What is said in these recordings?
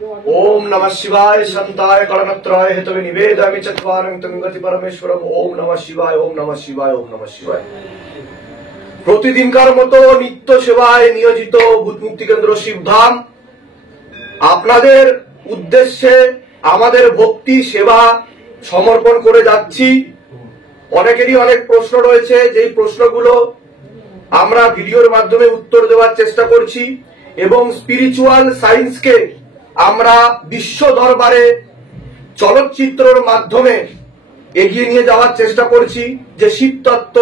ओम नमः शिवाय शांताय कलमत्राय हेतवे निवेदयामि चत्वारं तंगति परमेश्वरम। ओम नमः शिवाय, ओम नमः शिवाय, ओम नमः शिवाय। প্রতিদিনকার মতো নিত্য সেবায় নিয়োজিত ভূতমুক্তি কেন্দ্র শিবধাম আপনাদের উদ্দেশ্যে আমাদের ভক্তি সেবা সমর্পণ করে যাচ্ছি। অনেকেরই অনেক প্রশ্ন রয়েছে, যেই প্রশ্নগুলো আমরা ভিডিওর মাধ্যমে উত্তর দেওয়ার চেষ্টা করছি এবং স্পিরিচুয়াল সায়েন্সকে আমরা বিশ্ব দরবারে চলচ্চিত্রের মাধ্যমে এগিয়ে নিয়ে যাওয়ার চেষ্টা করছি। যে শিবতত্ত্ব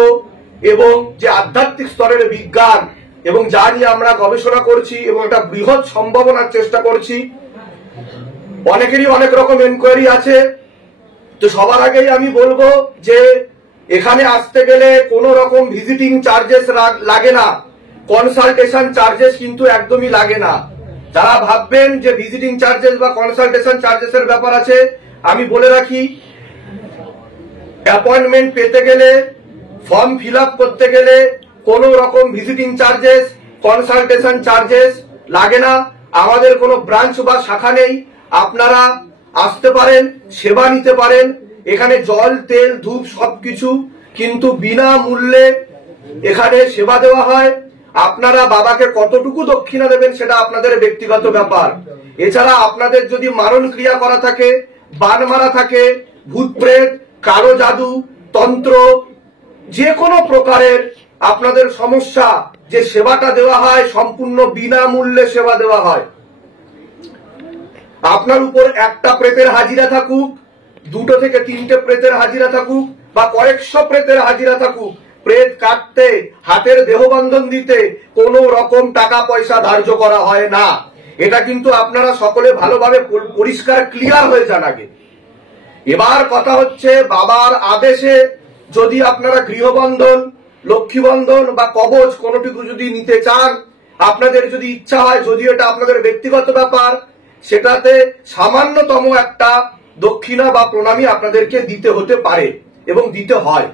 এবং যে আধ্যাত্মিক স্তরের বিজ্ঞান এবং যা নিয়ে আমরা গবেষণা করছি এবং একটা বৃহৎ সম্ভাবনার চেষ্টা করছি। অনেকেরই অনেক রকম এনকোয়ারি আছে, তো সবার আগেই আমি বলবো যে এখানে আসতে গেলে কোনো রকম ভিজিটিং চার্জেস লাগে না, কনসালটেশন চার্জেস কিন্তু একদমই লাগে না। যারা ভাববেন যে ভিজিটিং চার্জেস বা কনসালটেশন চার্জেসের ব্যাপার আছে, আমি বলে রাখি অ্যাপয়েন্টমেন্ট পেতে গেলে, ফর্ম ফিল আপ করতে গেলে কোনো রকম ভিজিটিং চার্জেস, কনসালটেশন চার্জেস লাগে না। আমাদের কোনো ব্রাঞ্চ বা শাখা নেই, আপনারা আসতে পারেন, সেবা নিতে পারেন। এখানে জল, তেল, ধূপ সবকিছু কিন্তু বিনামূল্যে এখানে সেবা দেওয়া হয়। আপনারা বাবাকে কতটুকু দক্ষিণা দেবেন সেটা আপনাদের ব্যক্তিগত ব্যাপার। এছাড়া আপনাদের যদি মারণ ক্রিয়া করা থাকে, বান মারা থাকে, ভূত প্রেত, কালো জাদু, তন্ত্র, যে কোনো প্রকারের আপনাদের সমস্যা, যে সেবাটা দেওয়া হয় সম্পূর্ণ বিনামূল্যে সেবা দেওয়া হয়। আপনার উপর একটা প্রেতের হাজিরা থাকুক, 2 থেকে 3টে প্রেতের হাজিরা থাকুক বা কয়েকশো প্রেতের হাজিরা থাকুক, প্রেত কাটতে, হাতের দেহবন্ধন দিতে কোনো রকম টাকা পয়সা ধার্য করা হয় না। এটা কিন্তু আপনারা সকলে ভালোভাবে পরিষ্কার ক্লিয়ার হয়ে যান আগে। এবার কথা হচ্ছে, বাবার আদেশে যদি আপনারা গৃহবন্ধন, লক্ষ্মীবন্ধন বা কবচ কোনোটুকু যদি নিতে চান, আপনাদের যদি ইচ্ছা হয়, যদিও এটা আপনাদের ব্যক্তিগত ব্যাপার, সেটাতে সামান্যতম একটা দক্ষিণা বা প্রণামী আপনাদেরকে দিতে হতে পারে এবং দিতে হয়।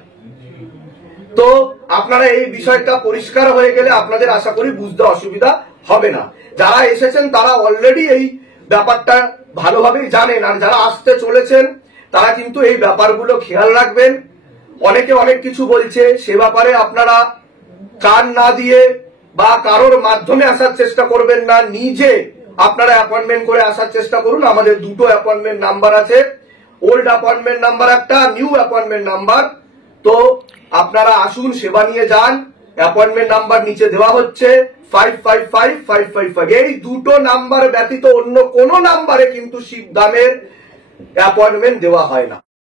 তো আপনারা এই বিষয়টা পরিষ্কার হয়ে গেলে আপনাদের আশা করি বুঝতে অসুবিধা হবে না। যারা এসেছেন তারা অলরেডি এই ব্যাপারটা ভালোভাবেই জানেন, আর যারা আসতে চলেছেন তারা কিন্তু এই ব্যাপারগুলো খেয়াল রাখবেন। অনেকে অনেক কিছু বলছে, সে ব্যাপারে আপনারা কান না দিয়ে বা কারোর মাধ্যমে আসার চেষ্টা করবেন না, নিজে আপনারা অ্যাপয়েন্টমেন্ট করে আসার চেষ্টা করুন। আমাদের 2টো অ্যাপয়েন্টমেন্ট নাম্বার আছে, ওল্ড অ্যাপয়েন্টমেন্ট নাম্বার একটা, নিউ অ্যাপয়েন্টমেন্ট নাম্বার। তো আপনারা আসুন, সেবা নিয়ে যান। অ্যাপয়েন্টমেন্ট নাম্বার নিচে দেওয়া হচ্ছে 555555। এই 2টো নাম্বার ব্যতীত অন্য কোনো নাম্বারে কিন্তু শিবধামের অ্যাপয়েন্টমেন্ট দেওয়া হয় না।